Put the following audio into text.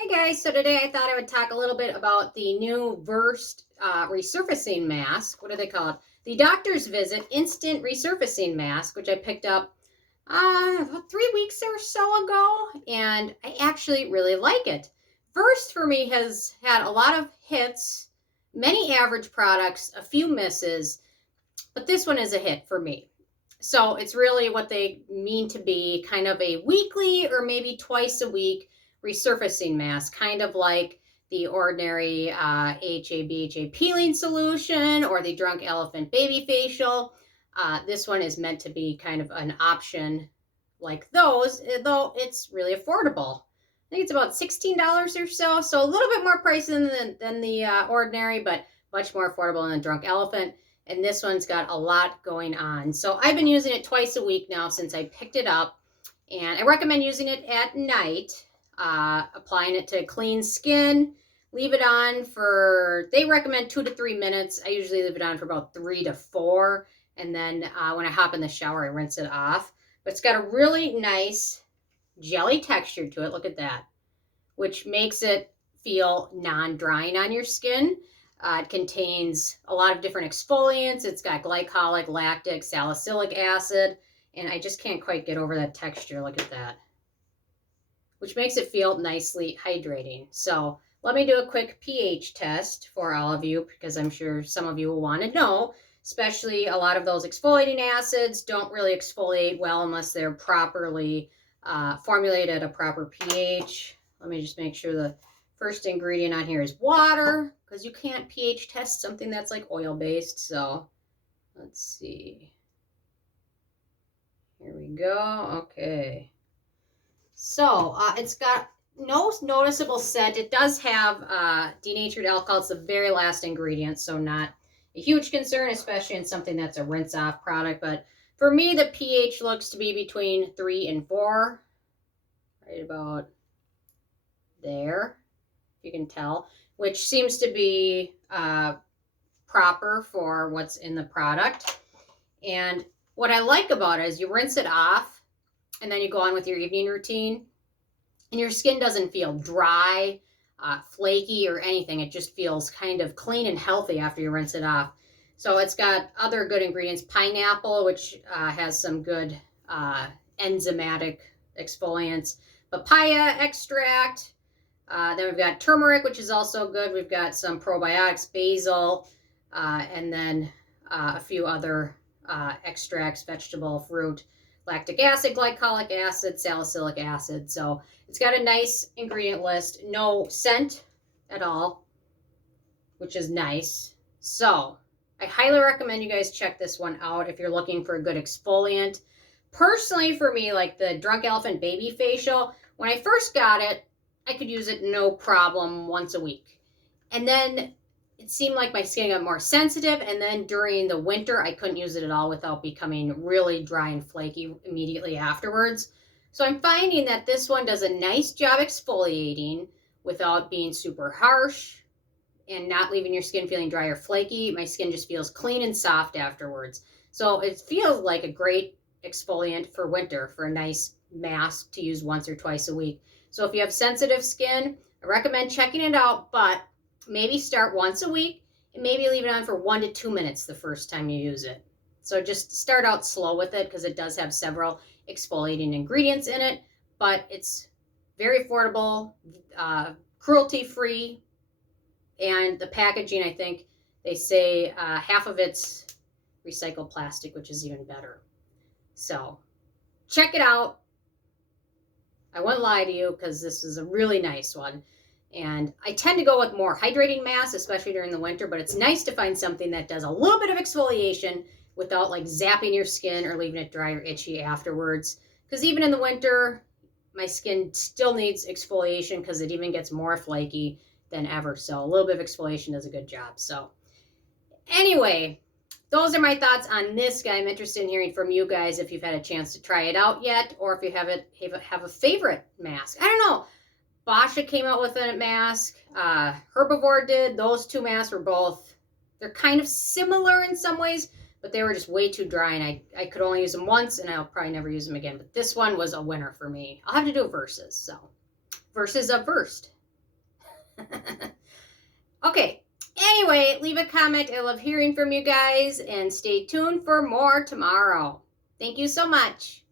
Hi guys, so today I thought I would talk a little bit about the new Versed resurfacing mask. What do they call it? The Doctor's Visit Instant Resurfacing Mask, which I picked up about 3 weeks or so ago, and I actually really like it. Versed for me has had a lot of hits, many average products, a few misses, but this one is a hit for me. So it's really what they mean to be kind of a weekly or maybe twice a week resurfacing mask, kind of like the ordinary AHA BHA peeling solution or the Drunk Elephant baby facial. This one is meant to be kind of an option like those, though it's really affordable. I think it's about $16 or so, so a little bit more pricey than the ordinary, but much more affordable than the Drunk Elephant. And this one's got a lot going on. So I've been using it twice a week now since I picked it up, and I recommend using it at night, applying it to clean skin. Leave it on for, they recommend 2 to 3 minutes. I usually leave it on for about 3 to 4, and then when I hop in the shower, I rinse it off. But it's got a really nice jelly texture to it. Look at that, which makes it feel non-drying on your skin. It contains a lot of different exfoliants. It's got glycolic, lactic, salicylic acid, and I just can't quite get over that texture. Look at that, which makes it feel nicely hydrating. So let me do a quick pH test for all of you, because I'm sure some of you will want to know, especially a lot of those exfoliating acids don't really exfoliate well unless they're properly formulated at a proper pH. Let me just make sure the first ingredient on here is water, because you can't pH test something that's like oil-based. So let's see. Here we go. Okay. So it's got no noticeable scent. It does have denatured alcohol. It's the very last ingredient, so not a huge concern, especially in something that's a rinse-off product. But for me, the pH looks to be between 3 and 4, right about there, if you can tell, which seems to be proper for what's in the product. And what I like about it is you rinse it off and then you go on with your evening routine, and your skin doesn't feel dry, flaky, or anything. It just feels kind of clean and healthy after you rinse it off. So it's got other good ingredients. Pineapple, which has some good enzymatic exfoliants. Papaya extract. Then we've got turmeric, which is also good. We've got some probiotics, basil, and then a few other extracts, vegetable, fruit, lactic acid, glycolic acid, salicylic acid. So it's got a nice ingredient list, no scent at all, which is nice. So I highly recommend you guys check this one out if you're looking for a good exfoliant. Personally, for me, like the Drunk Elephant baby facial, when I first got it, I could use it no problem once a week. And then it seemed like my skin got more sensitive, and then during the winter, I couldn't use it at all without becoming really dry and flaky immediately afterwards. So I'm finding that this one does a nice job exfoliating without being super harsh and not leaving your skin feeling dry or flaky. My skin just feels clean and soft afterwards. So it feels like a great exfoliant for winter, for a nice mask to use once or twice a week. So if you have sensitive skin, I recommend checking it out, but maybe start once a week and maybe leave it on for 1 to 2 minutes the first time you use it. So just start out slow with it, because it does have several exfoliating ingredients in it, but it's very affordable, cruelty-free, and the packaging, I think they say half of it's recycled plastic, which is even better. So check it out. I won't lie to you, because this is a really nice one. And I tend to go with more hydrating masks, especially during the winter, but it's nice to find something that does a little bit of exfoliation without like zapping your skin or leaving it dry or itchy afterwards. Because even in the winter, my skin still needs exfoliation, because it even gets more flaky than ever. So a little bit of exfoliation does a good job. So anyway, those are my thoughts on this guy. I'm interested in hearing from you guys if you've had a chance to try it out yet, or if you have a favorite mask. I don't know. Basha came out with a mask. Herbivore did. Those two masks were both, they're kind of similar in some ways, but they were just way too dry, and I could only use them once, and I'll probably never use them again. But this one was a winner for me. I'll have to do a versus. So, versus of Versed. Okay. Anyway, leave a comment. I love hearing from you guys, and stay tuned for more tomorrow. Thank you so much.